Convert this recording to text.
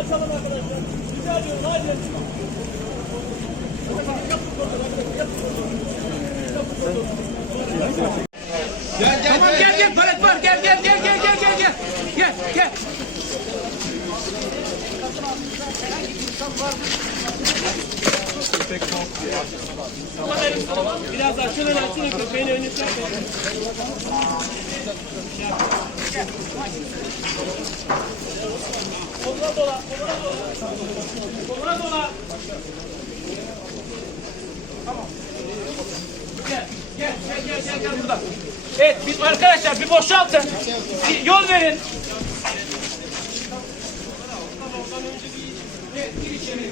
Açalım arkadaşlar. Rica ediyorum. Haydi. Gel gel. Tamam gel palet var. Gel. Gel. Biraz açılın köpeğini önüne çıkartın. Koluna dola. Tamam. Gel buradan. Evet arkadaşlar bir boşaltın. Bir yol verin. Evet, gir içeri.